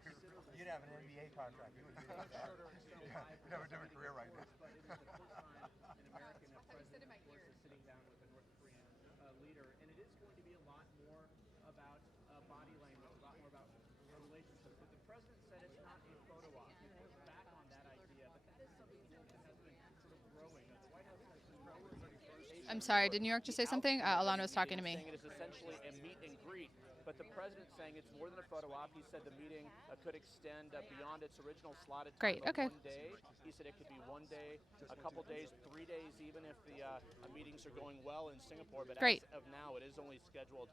You'd have an NBA contract. You would do that. Yeah, you'd have a different career right now. But it is the first time an American president, of course, is sitting down with a North Korean leader, and it is going to be a lot more about body language, a lot more about relationships. But the president said it's not a photo op. He pushed back on that idea, but that is something that has been sort of growing. The White House has been growing. I'm sorry, did New York just say something? Alana was talking to me. Saying it is essentially a meet and greet, but the president saying it's more than a photo op. He said the meeting could extend beyond its original slotted time Great, of okay. 1 day. He said it could be 1 day, a couple days, 3 days, even if the meetings are going well in Singapore. But Great. as of now, it is only scheduled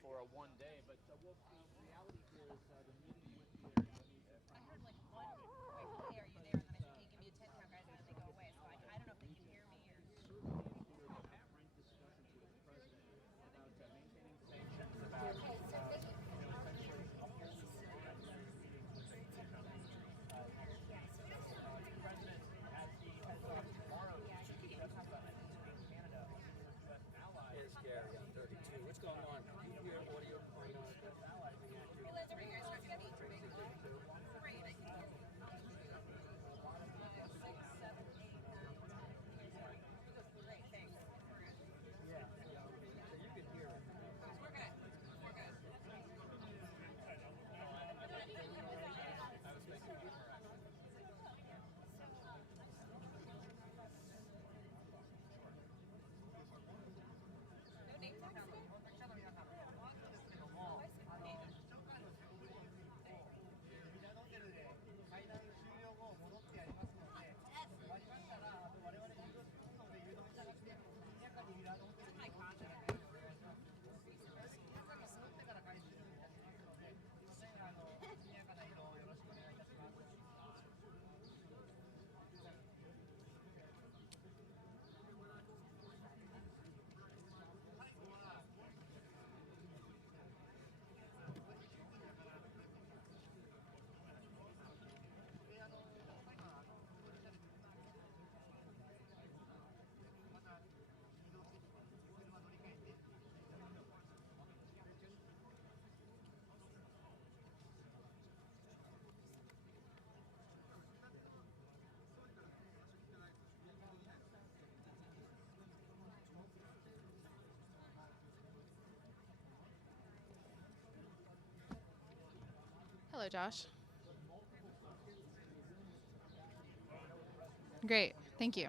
for a 1 day. But we'll see. The reality here is the meeting with the Japanese Prime I heard like Minister one, Abe. wait, hey, are you there? And then I said, hey, give me a 10 count, guys, and then they go away. So I don't know if they can hear me or. Frank discussions with the president about maintaining sanctions, about Is Gary on 32. What's going on? You hear audio going on? Hey, Liz, are you guys not going to meet? Great, I can hear you. 5, 6, 7, 8, 9, 10. Great, thanks. We're good. Yeah. So you can hear it. We're good. We're good. No name tag on them. Or tell them you're not coming. Okay. 'Hello, Josh. Great, thank you.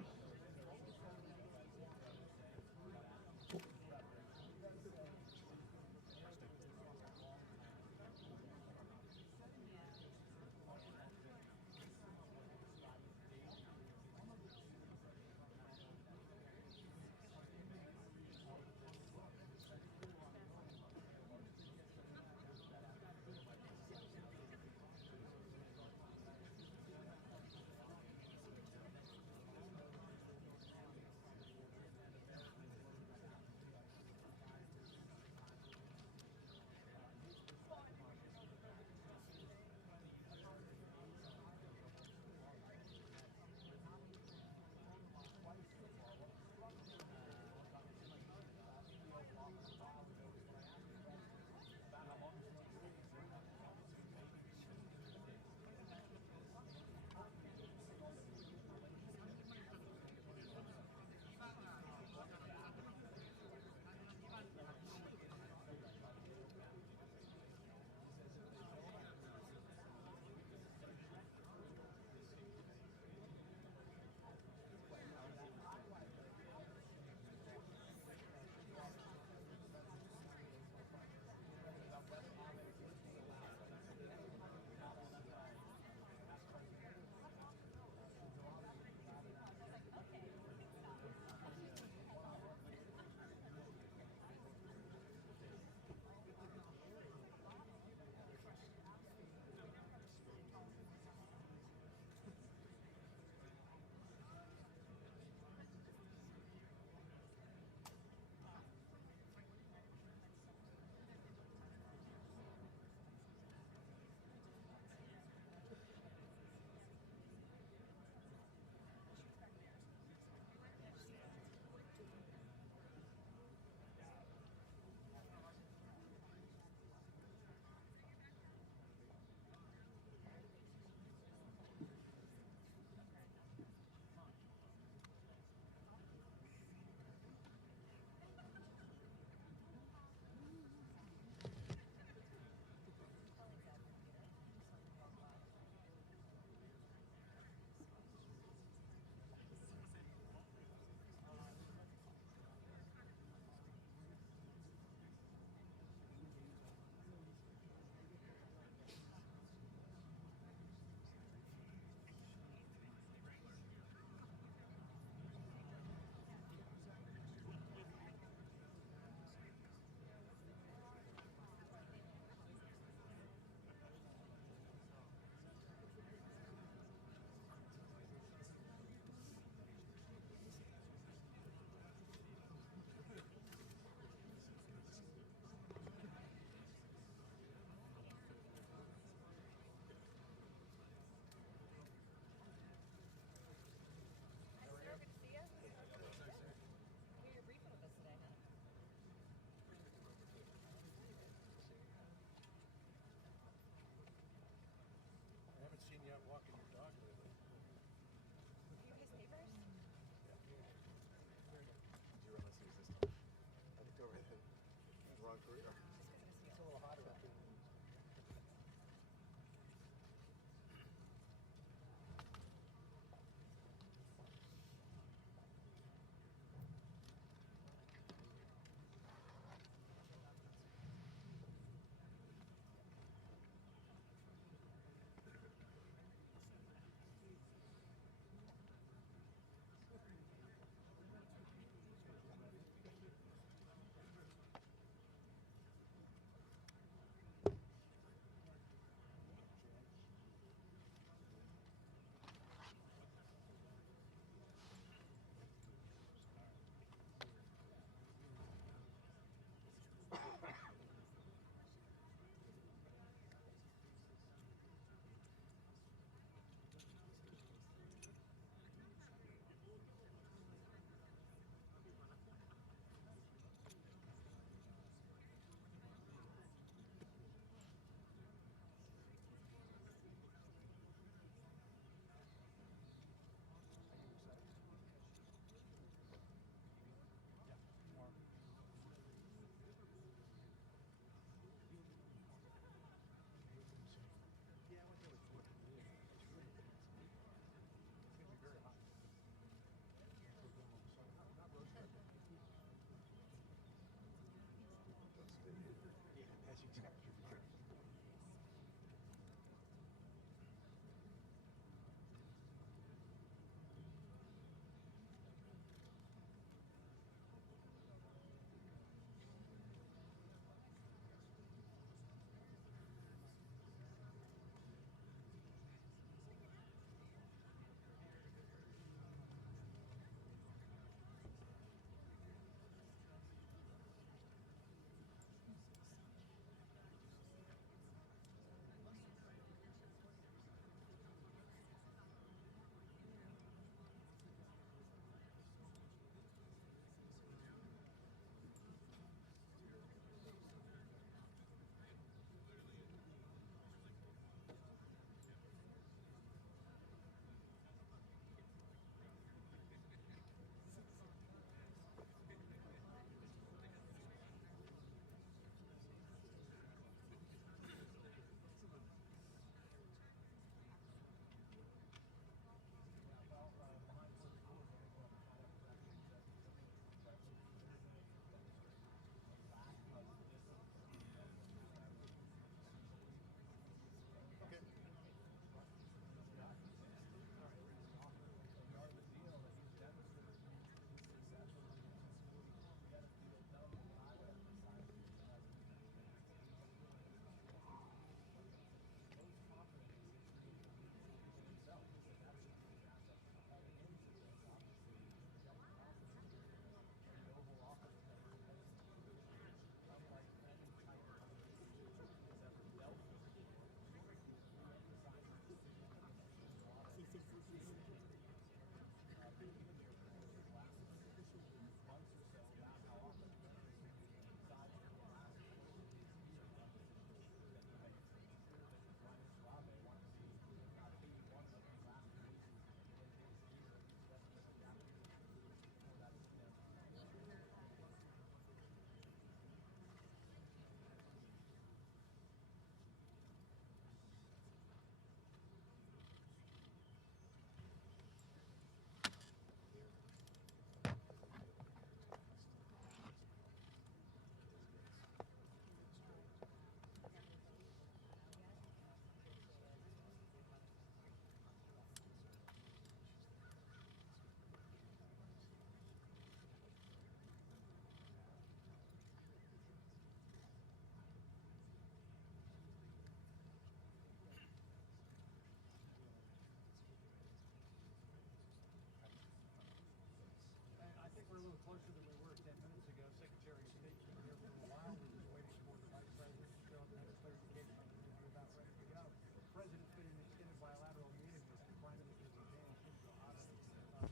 closer than we were 10 minutes ago. Secretary of State's been here for a while. We're just waiting for the Vice President to show up and have clarification on the interview about ready to go. The President's been in an extended bilateral meeting with the Prime Minister of Japan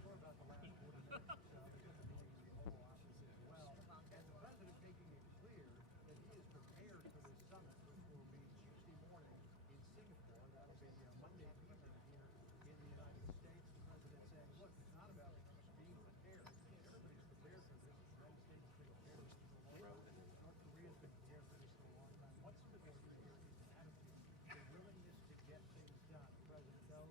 for about the last 40 minutes or so. There's been a meeting in the Oval Office as well. And the President making it clear that he is prepared for this summit, which will be Tuesday morning in Singapore. That'll be Monday evening here in the United States. The President saying, look, it's not about being prepared. Everybody's prepared for this. The United States has been prepared for this for a long time. North Korea's been prepared for this for a long time. What's important here is the attitude, the willingness to get things done. The President, though,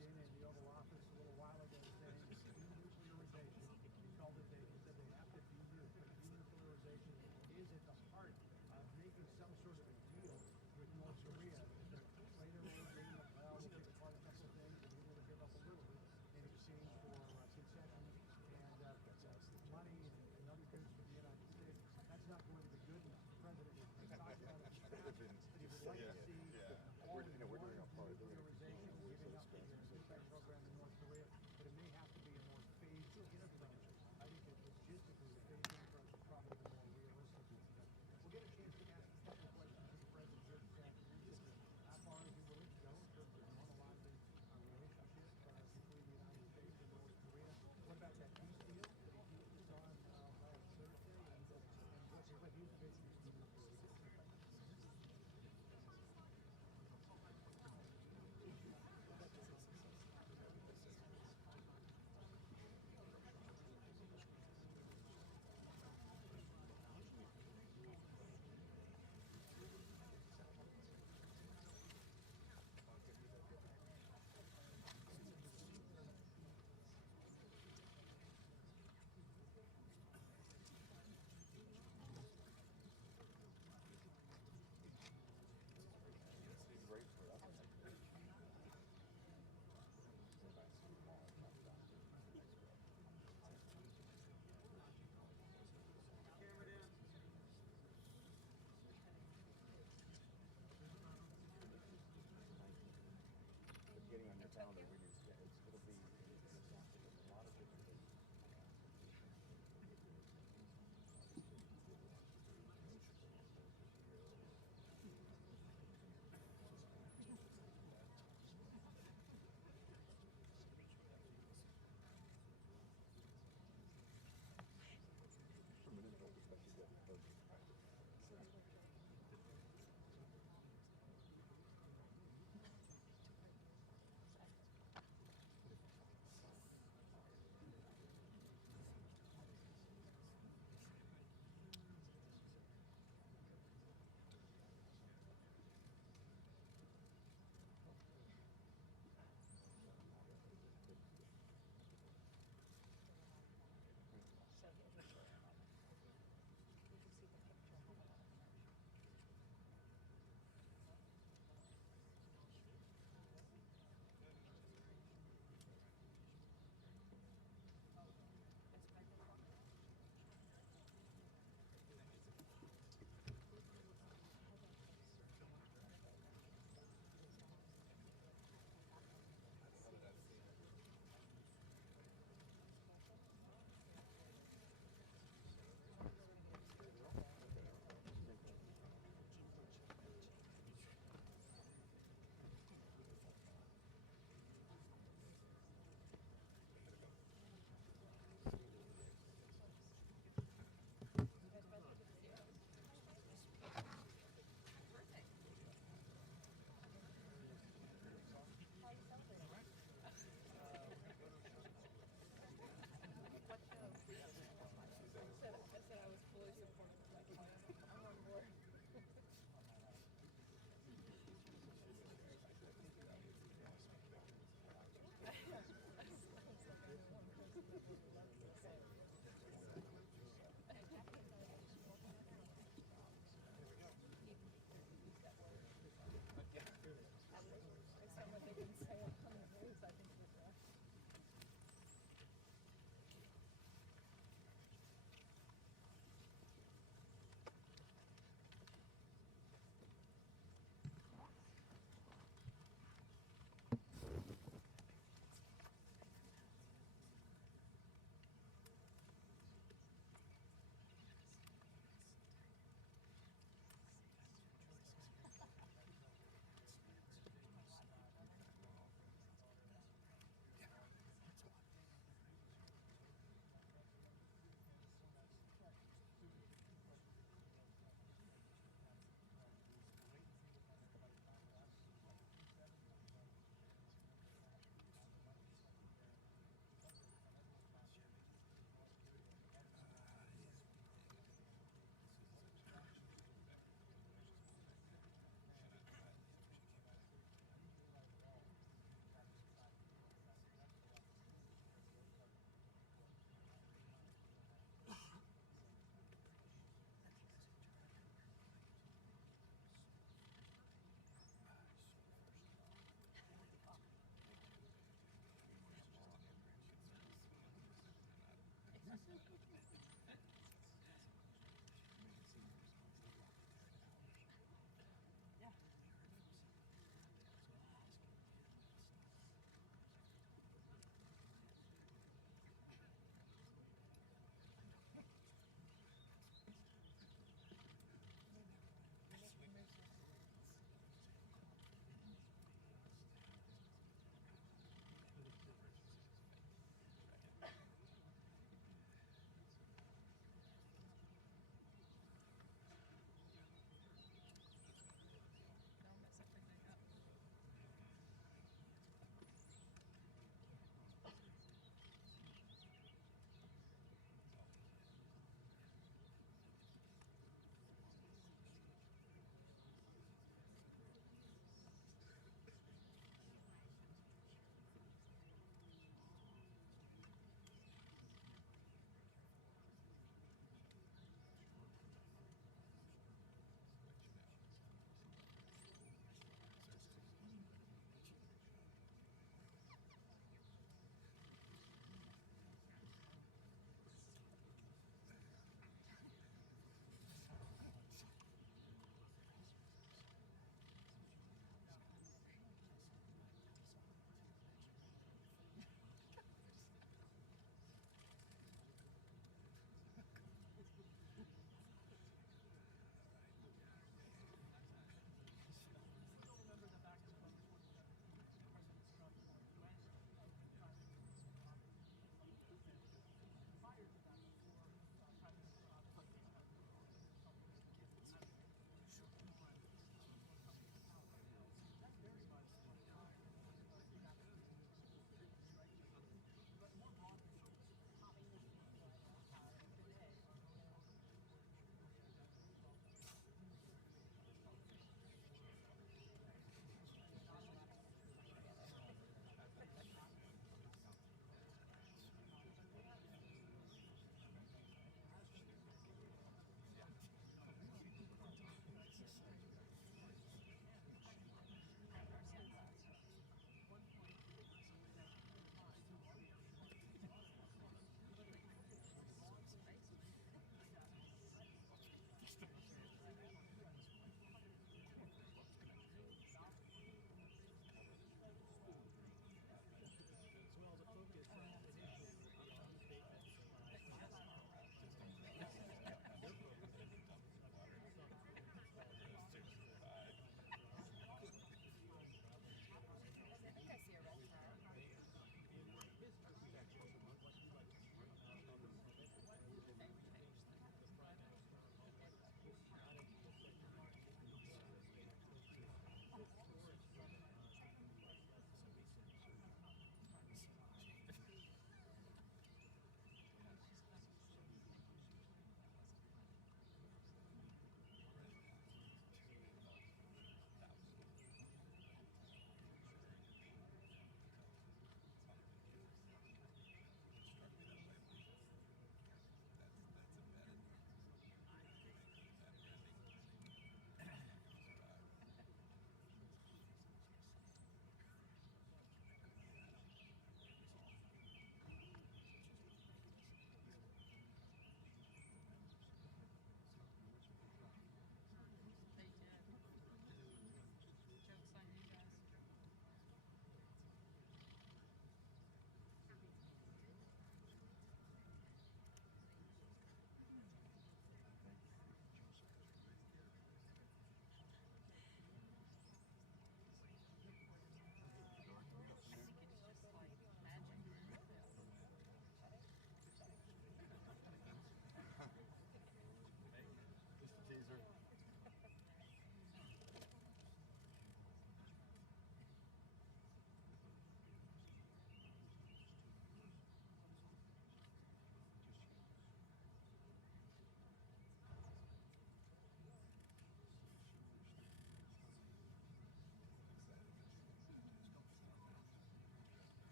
Dana in the Oval Office a little while ago saying denuclearization. He called it, he said they have to denuke, but denuclearization is at the heart of making some sort of a deal with North Korea. Later on, we'll take apart a couple of things and we're going to give up a little bit in exchange for concessions and money and other goods from the United States. That's not going to be good enough. The President has talked about it in the past, that he would like to see all in one denuclearization, giving up the nuclear program in North Korea, but it may have to be a more phased-in approach. I think that logistically, the phased-in approach is probably the more realistic. We'll get a chance to ask a couple of questions to the President here this afternoon.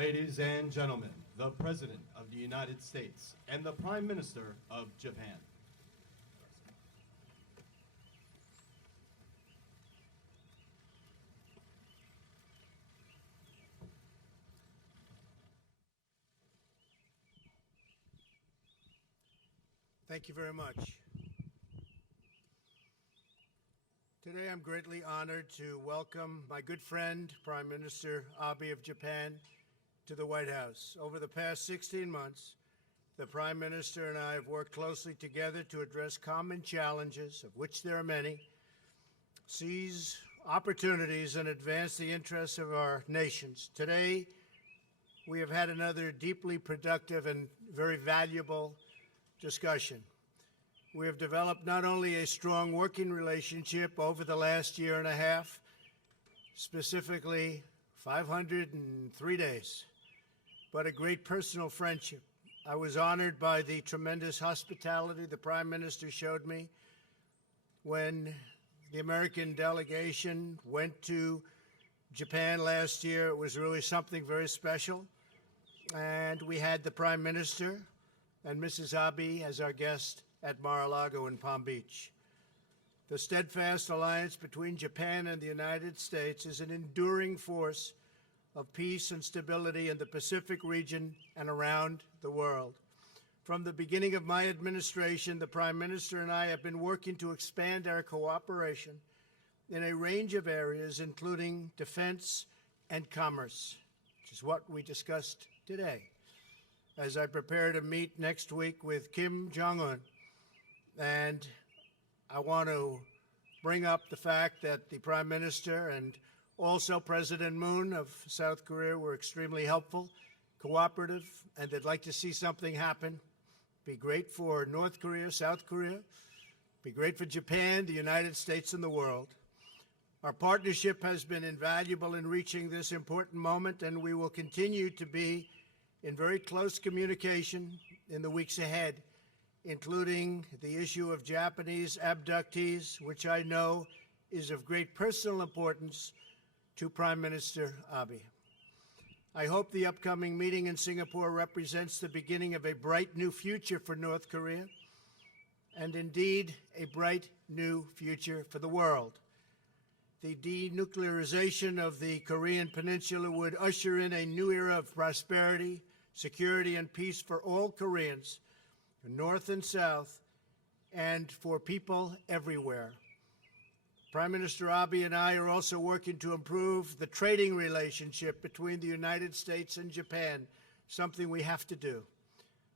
Ladies and gentlemen, the President of the United States and the Prime Minister of Japan. Thank you very much. Today I'm greatly honored to welcome my good friend, Prime Minister Abe of Japan, to the White House. Over the past 16 months, the Prime Minister and I have worked closely together to address common challenges, of which there are many, seize opportunities, and advance the interests of our nations. Today, we have had another deeply productive and very valuable discussion. We have developed not only a strong working relationship over the last year and a half, specifically 503 days, but a great personal friendship. I was honored by the tremendous hospitality the Prime Minister showed me when the American delegation went to Japan last year. It was really something very special. And we had the Prime Minister and Mrs. Abe as our guest at Mar-a-Lago in Palm Beach. The steadfast alliance between Japan and the United States is an enduring force of peace and stability in the Pacific region and around the world. From the beginning of my administration, the Prime Minister and I have been working to expand our cooperation in a range of areas, including defense and commerce, which is what we discussed today, as I prepare to meet next week with Kim Jong-un. And I want to bring up the fact that the Prime Minister and also President Moon of South Korea were extremely helpful, cooperative, and they'd like to see something happen. Be great for North Korea, South Korea, be great for Japan, the United States, and the world. Our partnership has been invaluable in reaching this important moment, and we will continue to be in very close communication in the weeks ahead, including the issue of Japanese abductees, which I know is of great personal importance to Prime Minister Abe. I hope the upcoming meeting in Singapore represents the beginning of a bright new future for North Korea, and indeed a bright new future for the world. The denuclearization of the Korean Peninsula would usher in a new era of prosperity, security, and peace for all Koreans, North and South, and for people everywhere. Prime Minister Abe and I are also working to improve the trading relationship between the United States and Japan, something we have to do.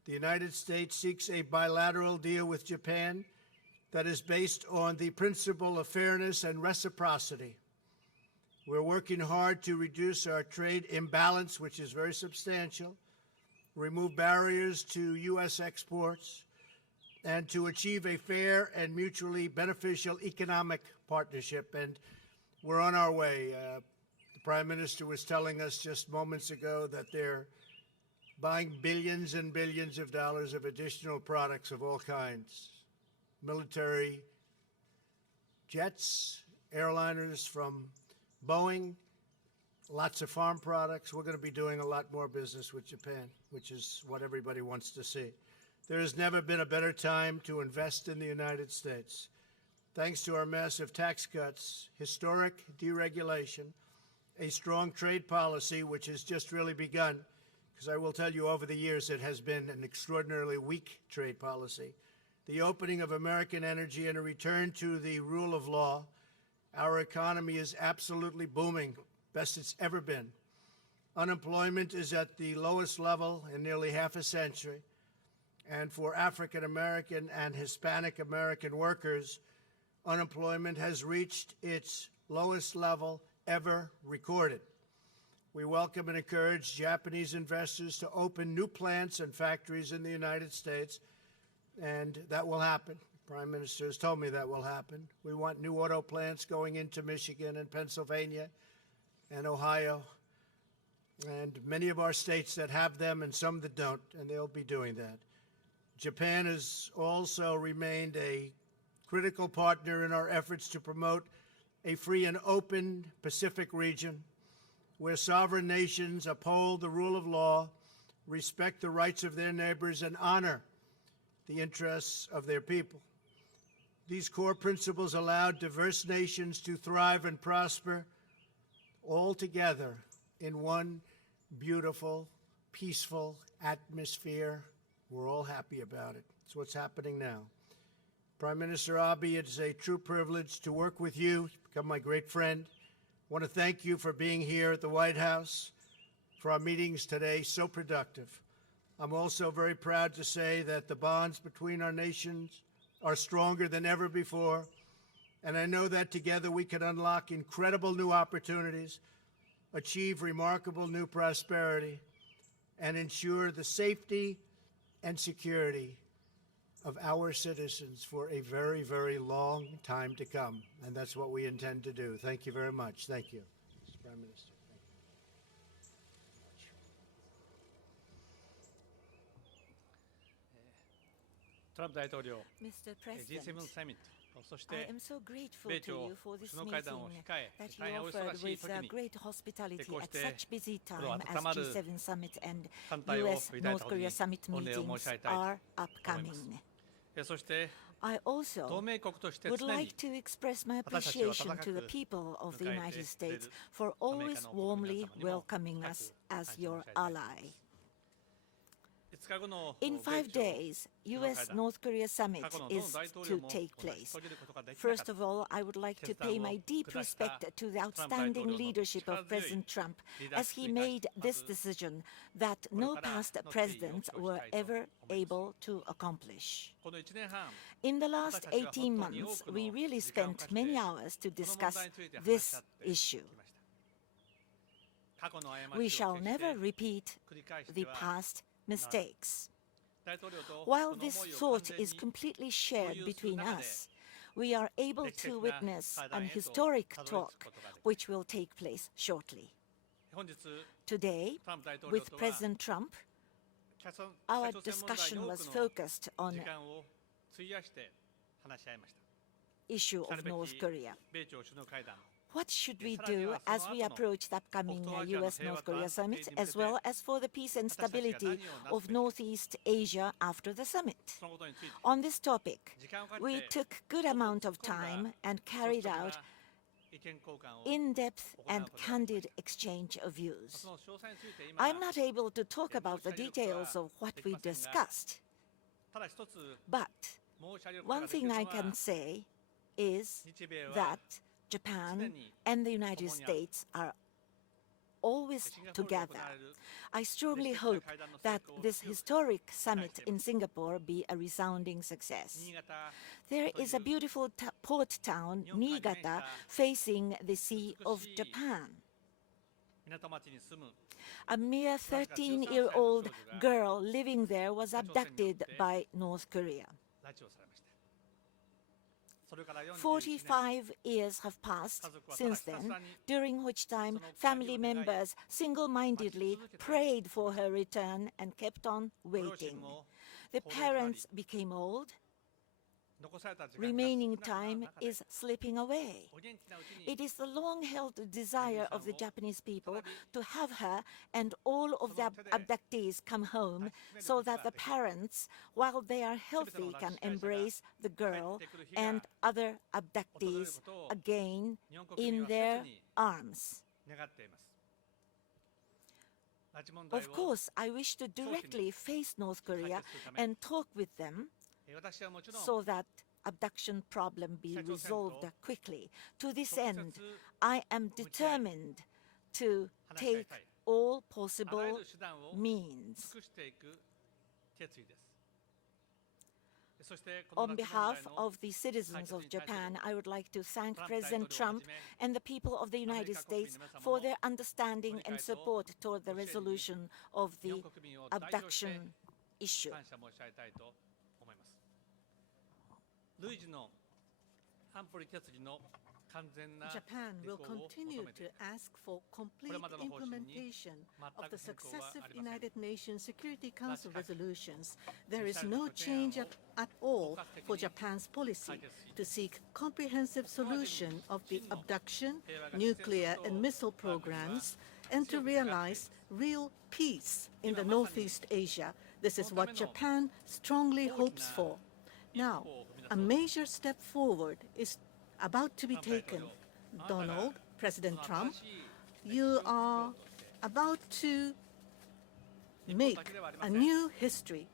The United States seeks a bilateral deal with Japan that is based on the principle of fairness and reciprocity. We're working hard to reduce our trade imbalance, which is very substantial, remove barriers to U.S. exports, and to achieve a fair and mutually beneficial economic partnership. And we're on our way. The Prime Minister was telling us just moments ago that they're buying billions and billions of dollars of additional products of all kinds, military jets, airliners from Boeing, lots of farm products. We're going to be doing a lot more business with Japan, which is what everybody wants to see. There has never been a better time to invest in the United States. Thanks to our massive tax cuts, historic deregulation, a strong trade policy, which has just really begun, because I will tell you over the years it has been an extraordinarily weak trade policy, the opening of American energy, and a return to the rule of law, our economy is absolutely booming, best it's ever been. Unemployment is at the lowest level in nearly half a century. And for African American and Hispanic American workers, unemployment has reached its lowest level ever recorded. We welcome and encourage Japanese investors to open new plants and factories in the United States, and that will happen. The Prime Minister has told me that will happen. We want new auto plants going into Michigan and Pennsylvania and Ohio, and many of our states that have them and some that don't, and they'll be doing that. Japan has also remained a critical partner in our efforts to promote a free and open Pacific region where sovereign nations uphold the rule of law, respect the rights of their neighbors, and honor the interests of their people. These core principles allowed diverse nations to thrive and prosper all together in one beautiful, peaceful atmosphere. We're all happy about it. It's what's happening now. Prime Minister Abe, it is a true privilege to work with you. You've become my great friend. I want to thank you for being here at the White House, for our meetings today, so productive. I'm also very proud to say that the bonds between our nations are stronger than ever before, and I know that together we can unlock incredible new opportunities, achieve remarkable new prosperity, and ensure the safety and security of our citizens for a very, very long time to come. And that's what we intend to do. Thank you very much. Thank you, Mr. Prime Minister. Thank you. トランプ大統領、 Mr. G7 サ President, ミット、そし I て am so grateful 米 to 朝 you for this 首脳会談を meeting 控え、 that 大変 you お offered 忙しい with 時に great hospitality こうし at て such busy この time 温ま as る G7 summit and 歓待を US いただい North たことに Korea summit 御礼を申 meetings し上げたいと are 思います。 upcoming. そして I 同 also 盟国として常 would に like to express my 私たちを温 appreciation か to the く people of the 迎え United てくれ States る for アメリ always カの国民 warmly の皆様にも welcoming 深く us 感 as 謝申し your 上げたいと思い ally. ます。5日後の In 米 5朝 days, US North Korea summit 過去のど is の大統 to 領も take 同じ place. 遂げることができなかっ First た of all, I would like to pay my deep respect to the outstanding leadership of President Trump as he made this decision that no past presidents were ever able to accomplish. この1年半 In the last 18 months, we really spent many hours to discuss this issue. 過去の過 We ちを shall 決して never repeat 繰り返して the は past mistakes. 大統領と While その this 思いを thought 完全 is に completely shared 共有する between 中で us, we are able 歴史的 to な witness 会 an 談へと historic たどり着 talk くことができる which will take place shortly. 本日 Today, トランプ大統領 with とは President Trump, 北朝 our 北朝鮮 discussion 問題に多 was くの focused on 時間を費やして話し合いました。 issue 来 of るべ North き Korea. 米朝首脳会談 What should we さらに do はその as we 後の approach the upcoming 北東アジアの US 平和 North と Korea 安定に summit, 向けて as well as for the peace and 私たちが stability 何をなす of べきか Northeast Asia after the summit? そのことについて On this topic, 時間をかけ we て took good amount of time and 率 carried 直な out 意見交換を in-depth 行う and ことができました candid exchange of views. その詳細について今 I'm not able to talk about the details of what we discussed, ただ一つ but 申し上げること one ができ thing るの I は can say is 日米は that Japan and the United States are always シンガポールで行 together. われる I strongly hope that this historic summit in Singapore be a resounding success. 新潟 There is a beautiful port town, Niigata, facing the Sea of Japan. 港町に住む A mere 13-year-old girl living there was abducted by North Korea. 拉致をされましたそれから41年 45 years have passed since then, during which time family members single-mindedly prayed for her return and kept on ご両親 waiting. も The parents became old. 残された時間が Remaining 少なくなる time 中で is slipping away. お元気なうちに It is the long-held desire of the Japanese people to have her and all of the abductees come home so that the parents, while they are healthy, can embrace the girl and other abductees again 日本国民 in は their 切に arms. 願っています拉致問題 Of を course, I wish to directly face North Korea and talk with them 私はもちろん so that abduction problem be resolved quickly. To this end, I am determined to 話し合い take たい all あら possible ゆる手段を means. 尽くしていく決意ですそしてこ On の拉致問 behalf 題の of the citizens of Japan, I would like to thank President Trump and the people of the United States for their understanding and support toward the resolution of 日 the 本国民を代表して abduction issue. 感謝申し上げたいと思います累次の安保理決議の完全な Japan 履 will 行を求 continue めて to ask for complete これまでの方針に implementation of 全 the く変更は successive ありません United Nations Security Council That's correct. resolutions. There is no change at all for Japan's policy to seek comprehensive solution of the abduction, nuclear and missile programs, and to realize real peace in the Northeast Asia. This is what Japan strongly hopes for. Now, a major step forward is about to be taken. Donald, President Trump, you are about to make a new history.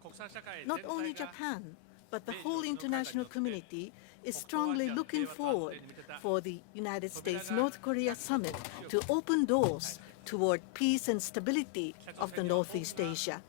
Not only Japan, but the whole international community is strongly looking forward for the United States-North Korea summit to open doors toward peace and stability of the Northeast Asia.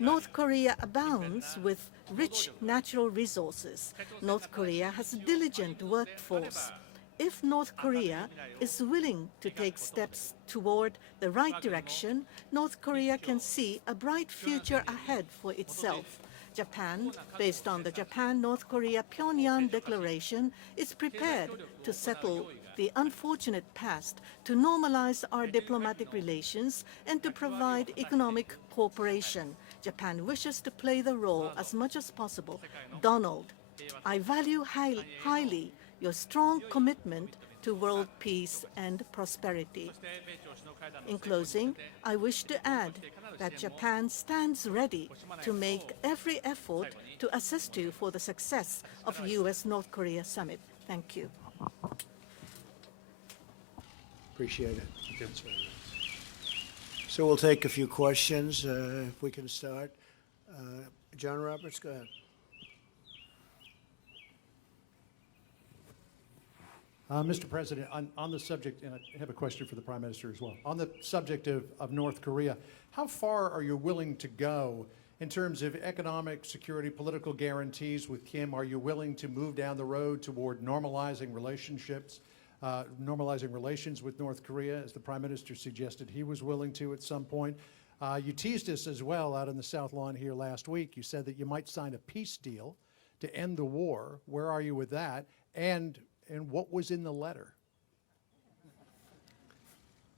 North Korea abounds with rich natural resources. North Korea has a diligent workforce. If North Korea is willing to take steps toward the right direction, North Korea can see a bright future ahead for itself. Japan, based on the Japan-North Korea Pyongyang Declaration, is prepared to settle the unfortunate past, to normalize our diplomatic relations, and to provide economic cooperation. Japan wishes to play the role as much as possible. Donald, I value highly your strong commitment to world peace and prosperity. In closing, I wish to add that Japan stands ready to make every effort to assist you for the success of U.S.-North Korea summit. Thank you. Appreciate it. That's very nice. So we'll take a few questions, if we can start. John Roberts, go ahead. Mr. President, on the subject, and I have a question for the Prime Minister as well. On the subject of North Korea, how far are you willing to go in terms of economic, security, political guarantees with Kim? Are you willing to move down the road toward normalizing relationships, normalizing relations with North Korea, as the Prime Minister suggested he was willing to at some point? You teased us as well out on the South Lawn here last week. You said that you might sign a peace deal to end the war. Where are you with that? And what was in the letter?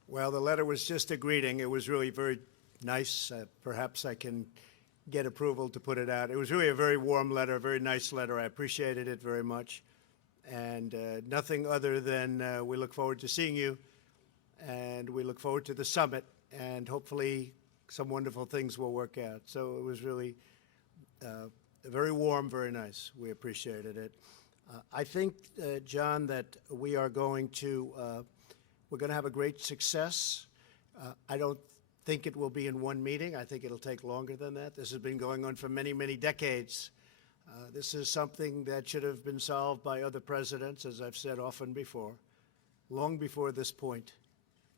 Well, the letter was just a greeting. It was really very nice. Perhaps I can get approval to put it out. It was really a very warm letter, a very nice letter. I appreciated it very much. And nothing other than we look forward to seeing you, and we look forward to the summit, and hopefully some wonderful things will work out. So it was really very warm, very nice. We appreciated it. I think, John, that we are going to we're going to have a great success. I don't think it will be in one meeting. I think it'll take longer than that. This has been going on for many, many decades. This is something that should have been solved by other presidents, as I've said often before, long before this point.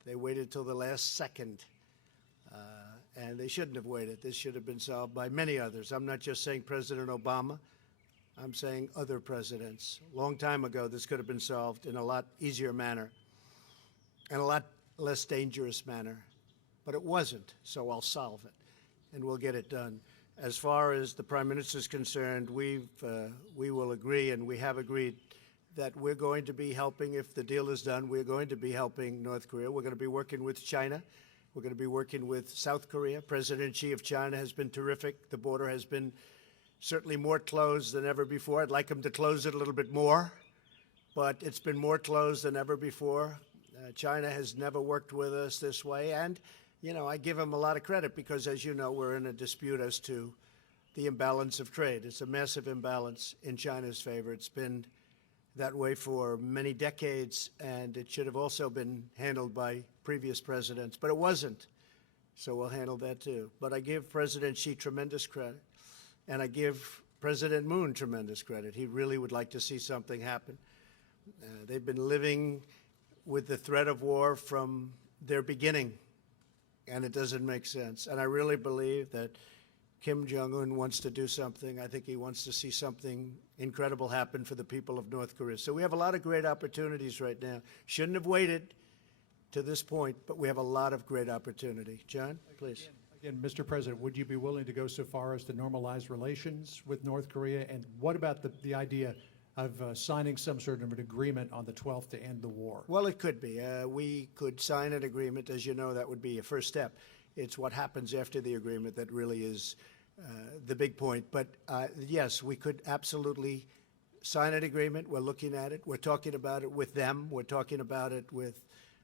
They waited till the last second, and they shouldn't have waited. This should have been solved by many others. I'm not just saying President Obama. I'm saying other presidents. A long time ago, this could have been solved in a lot easier manner and a lot less dangerous manner. But it wasn't, so I'll solve it, and we'll get it done. As far as the Prime Minister is concerned, we will agree, and we have agreed, that we're going to be helping, if the deal is done, we're going to be helping North Korea. We're going to be working with China. We're going to be working with South Korea. President Xi of China has been terrific. The border has been certainly more closed than ever before. I'd like him to close it a little bit more, but it's been more closed than ever before. China has never worked with us this way, and, you know, I give him a lot of credit because, as you know, we're in a dispute as to the imbalance of trade. It's a massive imbalance in China's favor. It's been that way for many decades, and it should have also been handled by previous presidents, but it wasn't. So we'll handle that too. But I give President Xi tremendous credit. And I give President Moon tremendous credit. He really would like to see something happen. They've been living with the threat of war from their beginning, and it doesn't make sense. And I really believe that Kim Jong-un wants to do something. I think he wants to see something incredible happen for the people of North Korea. So we have a lot of great opportunities right now. Shouldn't have waited to this point, but we have a lot of great opportunity. John, please. Again, Mr. President, would you be willing to go so far as to normalize relations with North Korea? And what about the idea of signing some sort of an agreement on the 12th to end the war? Well, it could be. We could sign an agreement. As you know, that would be a first step. It's what happens after the agreement that really is the big point. But yes, we could absolutely sign an agreement. We're looking at it. We're talking about it with them. We're talking about it with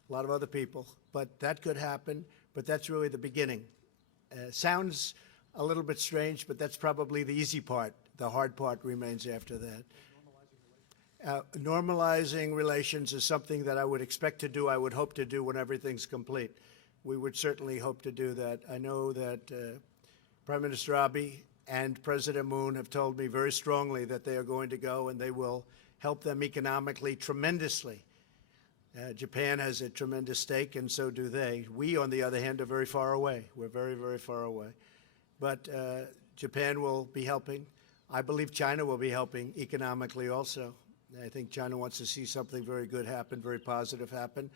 a lot of other people, but that could happen, but that's really the beginning. Sounds a little bit strange, but that's probably the easy part. The hard part remains after that. Normalizing relations is something that I would expect to do, I would hope to do when everything's complete. We would certainly hope to do that. I know that Prime Minister Abe and President Moon have told me very strongly that they are going to go and they will help them economically tremendously. Japan has a tremendous stake, and so do they. We, on the other hand, are very far away. We're very, very far away. But Japan will be helping. I believe China will be helping economically also. I think China wants to see something very good happen, very positive happen.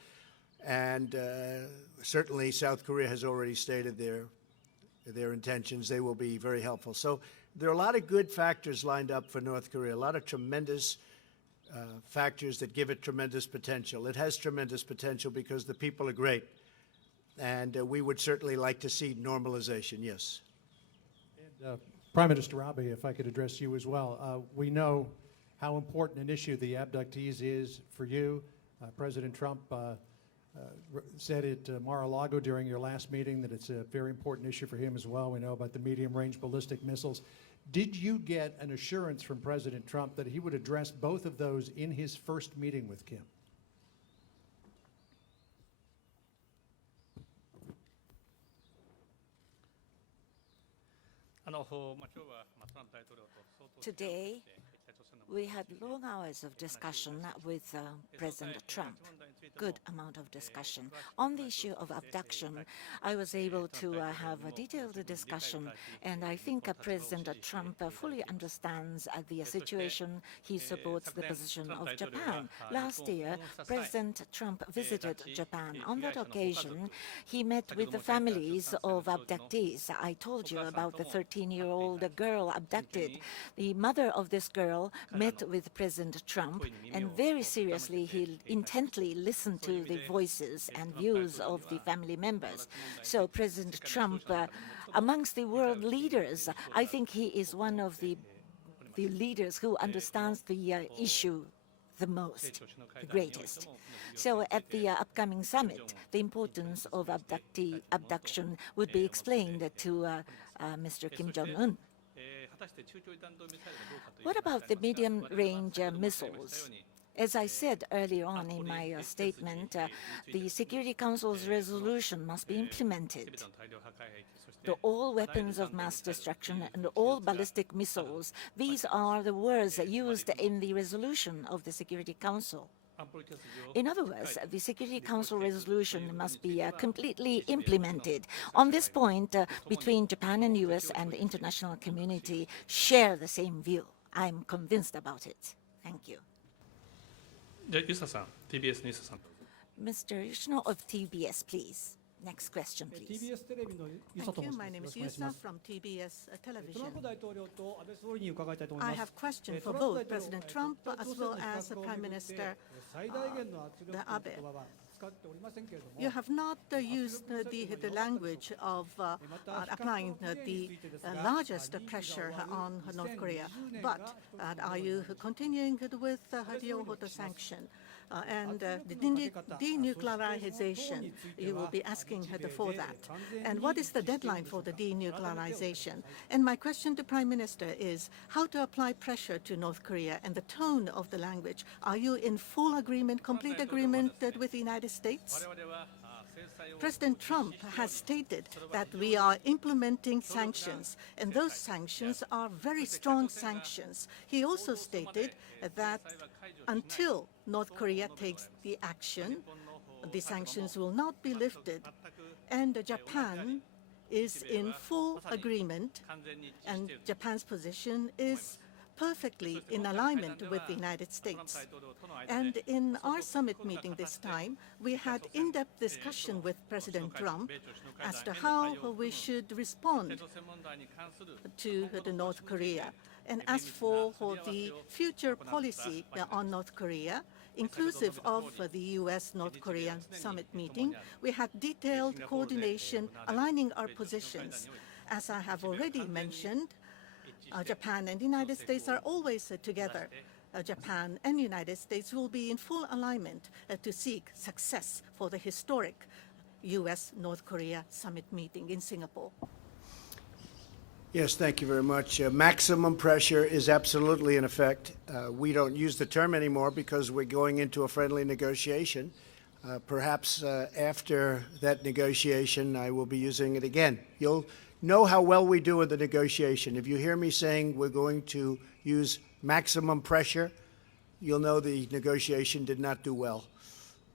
And certainly South Korea has already stated their intentions. They will be very helpful. So there are a lot of good factors lined up for North Korea, a lot of tremendous factors that give it tremendous potential. It has tremendous potential because the people are great. And we would certainly like to see normalization, yes. And Prime Minister Abe, if I could address you as well. We know how important an issue the abductees is for you. President Trump said at Mar-a-Lago during your last meeting that it's a very important issue for him as well. We know about the medium-range ballistic missiles. Did you get an assurance from President Trump that he would address both of those in his first meeting with Kim? Today, we had long hours of discussion with President Trump, good amount of discussion. On the issue of abduction, I was able to have a detailed discussion, and I think President Trump fully understands the situation. He supports the position of Japan. Last year, President Trump visited Japan. On that occasion, he met with the families of abductees. I told you about the 13-year-old girl abducted. The mother of this girl met with President Trump, and very seriously he intently listened to the voices and views of the family members. So President Trump, amongst the world leaders, I think he is one of the leaders who understands the issue the most, the greatest. So at the upcoming summit, the importance of abduction would be explained to Mr. Kim Jong-un. What about the medium-range missiles? As I said earlier on in my statement, the Security Council's resolution must be implemented. All weapons of mass destruction and all ballistic missiles, these are the words used in the resolution of the Security Council. In other words, the Security Council resolution must be completely implemented. On this point, between Japan and U.S. and the international community share the same view. I'm convinced about it. Thank you. Mr. Yoshino of TBS, please. Next question, please. Thank you. My name is Yusa from TBS Television. I have a question for both President Trump as well as Prime Minister Abe. You have not used the language of applying the largest pressure on North Korea, but are you continuing with the sanction? And the denuclearization, you will be asking for that. And what is the deadline for the denuclearization? And my question to Prime Minister is how to apply pressure to North Korea and the tone of the language. Are you in full agreement, complete agreement with the United States? President Trump has stated that we are implementing sanctions, and those sanctions are very strong sanctions. He also stated that until North Korea takes the action, the sanctions will not be lifted. And Japan is in full agreement, and Japan's position is perfectly in alignment with the United States. And in our summit meeting this time, we had in-depth discussion with President Trump as to how we should respond to the North Korea. And as for the future policy on North Korea, inclusive of the U.S.-North Korean summit meeting, we had detailed coordination aligning our positions. As I have already mentioned, Japan and the United States are always together. Japan and United States will be in full alignment to seek success for the historic U.S.-North Korea summit meeting in Singapore. Yes, thank you very much. Maximum pressure is absolutely in effect. We don't use the term anymore because we're going into a friendly negotiation. Perhaps after that negotiation, I will be using it again. You'll know how well we do in the negotiation. If you hear me saying we're going to use maximum pressure, you'll know the negotiation did not do well,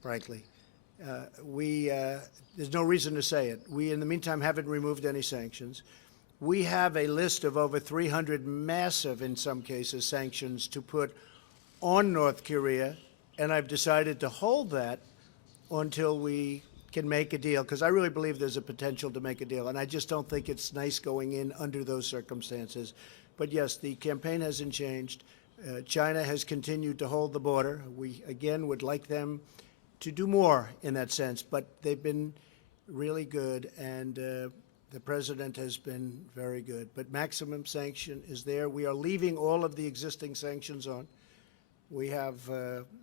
frankly. There's no reason to say it. We, in the meantime, haven't removed any sanctions. We have a list of over 300 massive, in some cases, sanctions to put on North Korea, and I've decided to hold that until we can make a deal, because I really believe there's a potential to make a deal, and I just don't think it's nice going in under those circumstances. But yes, the campaign hasn't changed. China has continued to hold the border. We, again, would like them to do more in that sense, but they've been really good, and the president has been very good. But maximum sanction is there. We are leaving all of the existing sanctions on. We have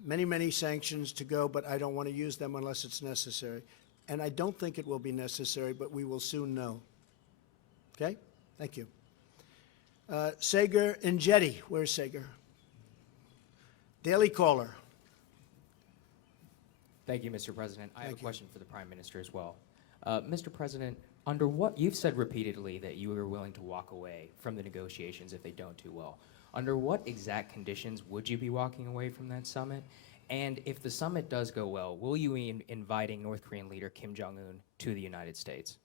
many, many sanctions to go, but I don't want to use them unless it's necessary. And I don't think it will be necessary, but we will soon know. Okay? Thank you. Sager and Jetty. Where's Sager? Daily Caller. Thank you, Mr. President. I have a question for the Prime Minister as well. Mr. President, under what, you've said repeatedly that you are willing to walk away from the negotiations if they don't do well. Under what exact conditions would you be walking away from that summit? And if the summit does go well, will you be inviting North Korean leader Kim Jong-un to the United States?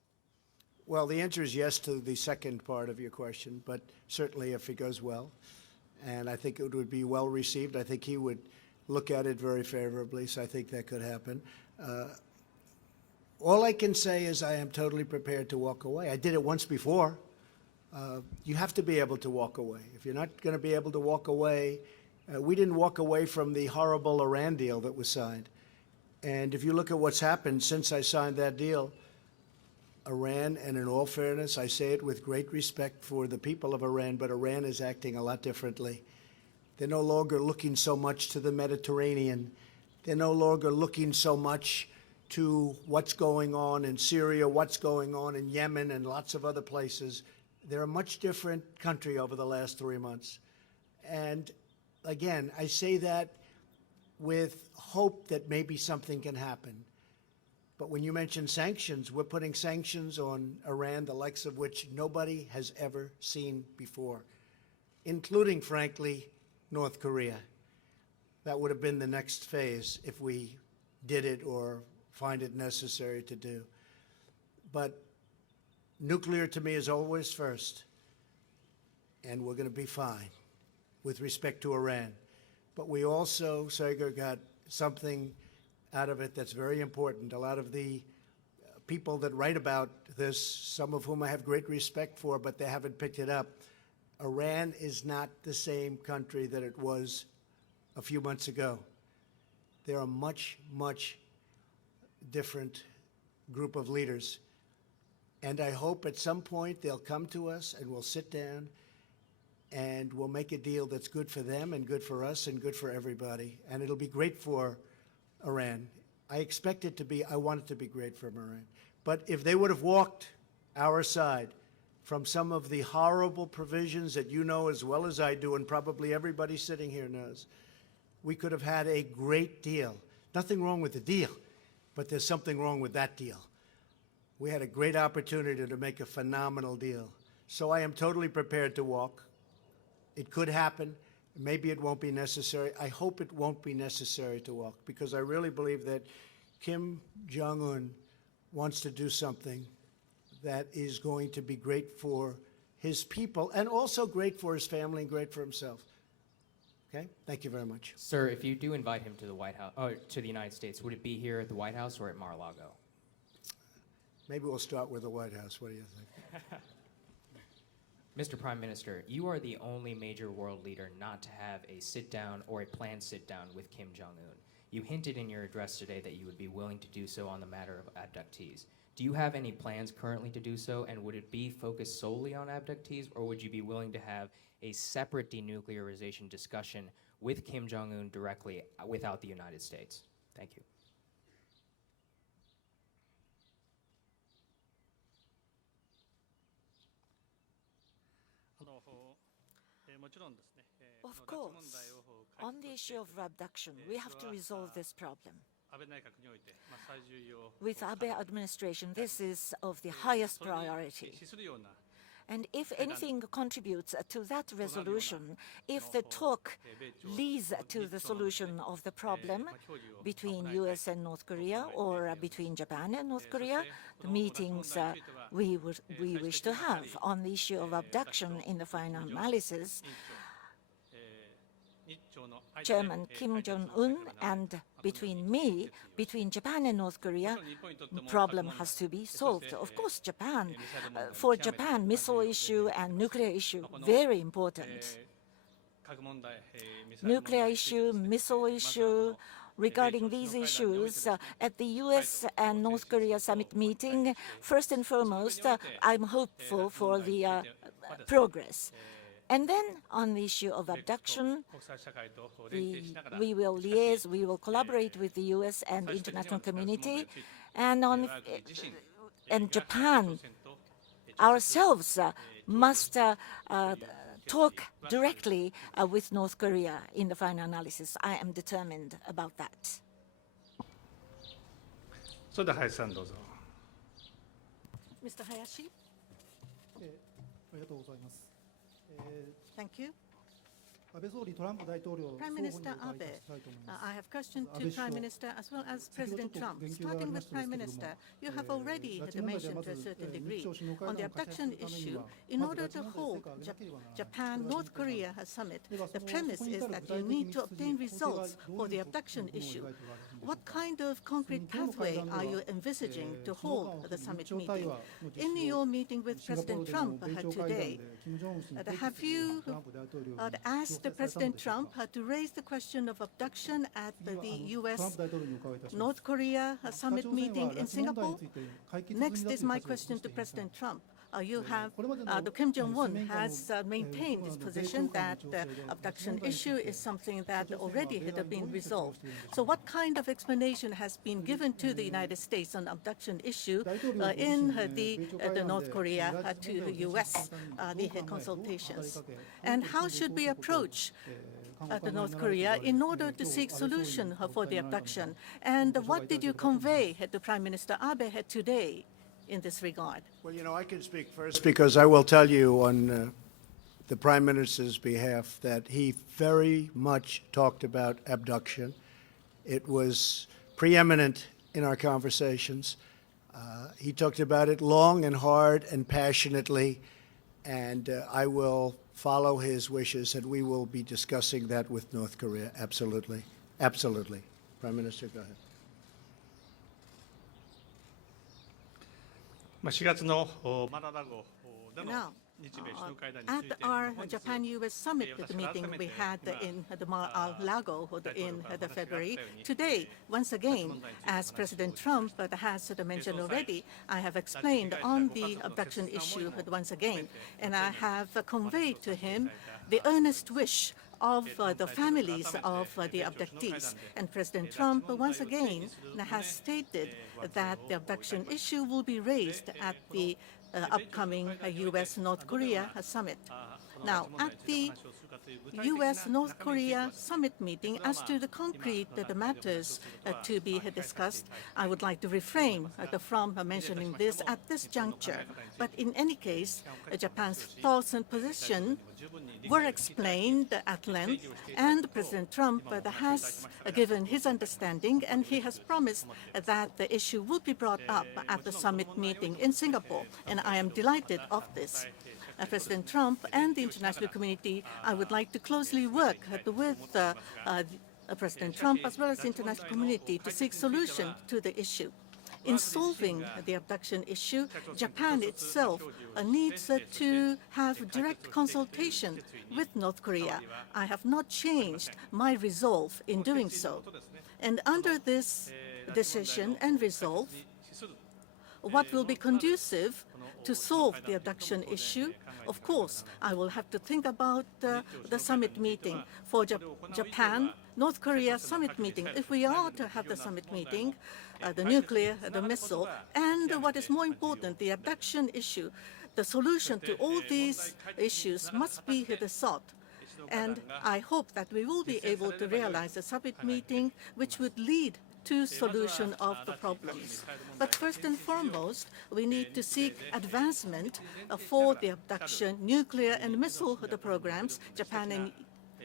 Well, the answer is yes to the second part of your question, but certainly if it goes well. And I think it would be well received. I think he would look at it very favorably, so I think that could happen. All I can say is I am totally prepared to walk away. I did it once before. You have to be able to walk away. If you're not going to be able to walk away, we didn't walk away from the horrible Iran deal that was signed. And if you look at what's happened since I signed that deal, Iran, and in all fairness, I say it with great respect for the people of Iran, but Iran is acting a lot differently. They're no longer looking so much to the Mediterranean. They're no longer looking so much to what's going on in Syria, what's going on in Yemen, and lots of other places. They're a much different country over the last 3 months. And again, I say that with hope that maybe something can happen. But when you mention sanctions, we're putting sanctions on Iran, the likes of which nobody has ever seen before, including, frankly, North Korea. That would have been the next phase if we did it or find it necessary to do. But nuclear to me is always first, and we're going to be fine with respect to Iran. But we also, Sager, got something out of it that's very important. A lot of the people that write about this, some of whom I have great respect for, but they haven't picked it up. Iran is not the same country that it was a few months ago. They're a much, much different group of leaders. And I hope at some point they'll come to us and we'll sit down and we'll make a deal that's good for them and good for us and good for everybody. And it'll be great for Iran. I expect it to be, I want it to be great for Iran. But if they would have walked our side from some of the horrible provisions that you know as well as I do, and probably everybody sitting here knows, we could have had a great deal. Nothing wrong with the deal, but there's something wrong with that deal. We had a great opportunity to make a phenomenal deal. So I am totally prepared to walk. It could happen. Maybe it won't be necessary. I hope it won't be necessary to walk, because I really believe that Kim Jong-un wants to do something that is going to be great for his people and also great for his family and great for himself. Okay? Thank you very much. Sir, if you do invite him to the White House, or to the United States, would it be here at the White House or at Mar-a-Lago? Maybe we'll start with the White House. What do you think? Mr. Prime Minister, you are the only major world leader not to have a sit-down or a planned sit-down with Kim Jong-un. You hinted in your address today that you would be willing to do so on the matter of abductees. Do you have any plans currently to do so, and would it be focused solely on abductees, or would you be willing to have a separate denuclearization discussion with Kim Jong-un directly without the United States? Thank you. Of course, on the issue of abduction, we have to resolve this problem. With Abe administration, this is of the highest priority. And if anything contributes to that resolution, if the talk leads to the solution of the problem between US and North Korea or between Japan and North Korea, the meetings we wish to have on the issue of abduction in the final analysis, Chairman Kim Jong-un and between me, between Japan and North Korea, the problem has to be solved. Of course, Japan, for Japan, missile issue and nuclear issue, very important. Nuclear issue, missile issue, regarding these issues, at the US and North Korea summit meeting, first and foremost, I'm hopeful for the progress. And then on the issue of abduction, we will liaise, we will collaborate with the US and the international community, and Japan ourselves must talk directly with North Korea in the final analysis. I am determined about that. Mr. Hayashi? Thank you. Prime Minister Abe, I have questions to Prime Minister as well as President Trump. Starting with Prime Minister, you have already mentioned to a certain degree on the abduction issue. In order to hold Japan-North Korea summit, the premise is that you need to obtain results for the abduction issue. What kind of concrete pathway are you envisaging to hold the summit meeting? In your meeting with President Trump today, have you asked President Trump to raise the question of abduction at the US-North Korea summit meeting in Singapore? Next is my question to President Trump. The Kim Jong-un has maintained his position that the abduction issue is something that already had been resolved. So what kind of explanation has been given to the United States on abduction issue in the North Korea to the US, the consultations? And how should we approach the North Korea in order to seek solution for the abduction? And what did you convey to Prime Minister Abe today in this regard? Well, you know, I can speak first because I will tell you on the Prime Minister's behalf that he very much talked about abduction. It was preeminent in our conversations. He talked about it long and hard and passionately, and I will follow his wishes, and we will be discussing that with North Korea. Absolutely. Absolutely. Prime Minister, go ahead. Now, at our Japan-US summit meeting we had in the Mar-a-Lago in February, today, once again, as President Trump has mentioned already, I have explained on the abduction issue once again, and I have conveyed to him the earnest wish of the families of the abductees. And President Trump once again has stated that the abduction issue will be raised at the upcoming US-North Korea summit. Now, at the US-North Korea summit meeting, as to the concrete matters to be discussed, I would like to refrain from mentioning this at this juncture. But in any case, Japan's thoughts and position were explained at length, and President Trump has given his understanding, and he has promised that the issue will be brought up at the summit meeting in Singapore, and I am delighted of this. President Trump and the international community, I would like to closely work with President Trump as well as the international community to seek solution to the issue. In solving the abduction issue, Japan itself needs to have direct consultation with North Korea. I have not changed my resolve in doing so. And under this decision and resolve, what will be conducive to solve the abduction issue Of course, I will have to think about the summit meeting. For Japan, North Korea summit meeting, if we are to have the summit meeting, the nuclear, the missile, and what is more important, the abduction issue, the solution to all these issues must be sought. And I hope that we will be able to realize a summit meeting which would lead to solution of the problems. But first and foremost, we need to seek advancement for the abduction, nuclear and missile programs. Japan and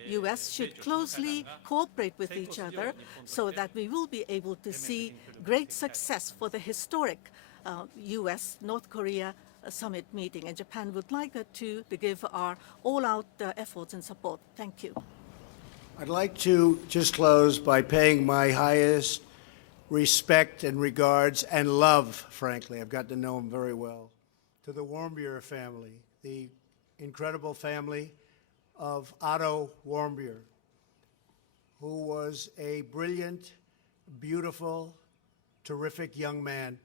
U.S. should closely cooperate with each other so that we will be able to see great success for the historic U.S.-North Korea summit meeting. And Japan would like to give our all-out efforts and support. Thank you. I'd like to just close by paying my highest respect and regards and love, frankly. I've got to know him very well, to the Warmbier family, the incredible family of Otto Warmbier, who was a brilliant, beautiful, terrific young man.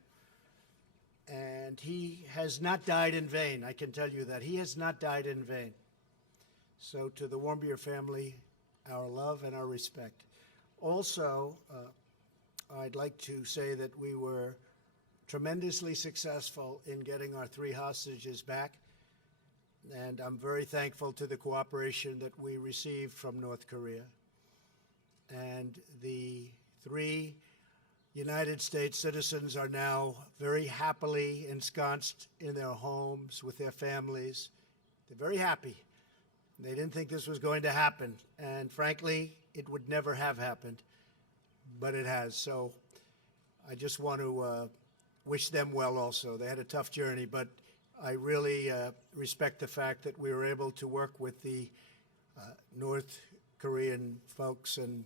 And he has not died in vain, I can tell you that. He has not died in vain. So to the Warmbier family, our love and our respect. Also, I'd like to say that we were tremendously successful in getting our 3 hostages back. And I'm very thankful to the cooperation that we received from North Korea. And the 3 United States citizens are now very happily ensconced in their homes with their families. They're very happy. They didn't think this was going to happen. And frankly, it would never have happened, but it has. So I just want to wish them well also. They had a tough journey, but I really respect the fact that we were able to work with the North Korean folks and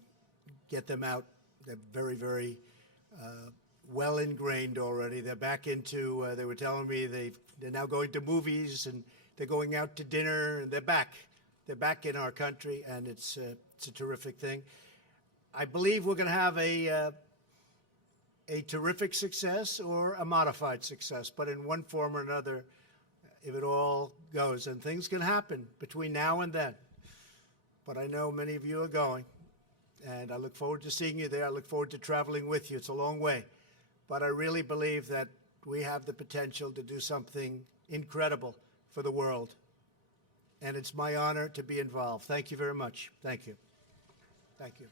get them out. They're very, very well ingrained already. They're back into, they were telling me they're now going to movies and they're going out to dinner and they're back. They're back in our country, and it's a terrific thing. I believe we're going to have a terrific success or a modified success, but in one form or another, if it all goes, and things can happen between now and then. But I know many of you are going, and I look forward to seeing you there. I look forward to traveling with you. It's a long way, but I really believe that we have the potential to do something incredible for the world. And it's my honor to be involved. Thank you very much. Thank you. Thank you.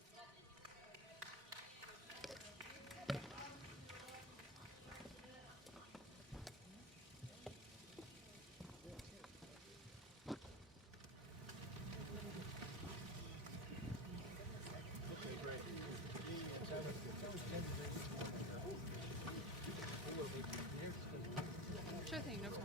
Sure thing, no problem.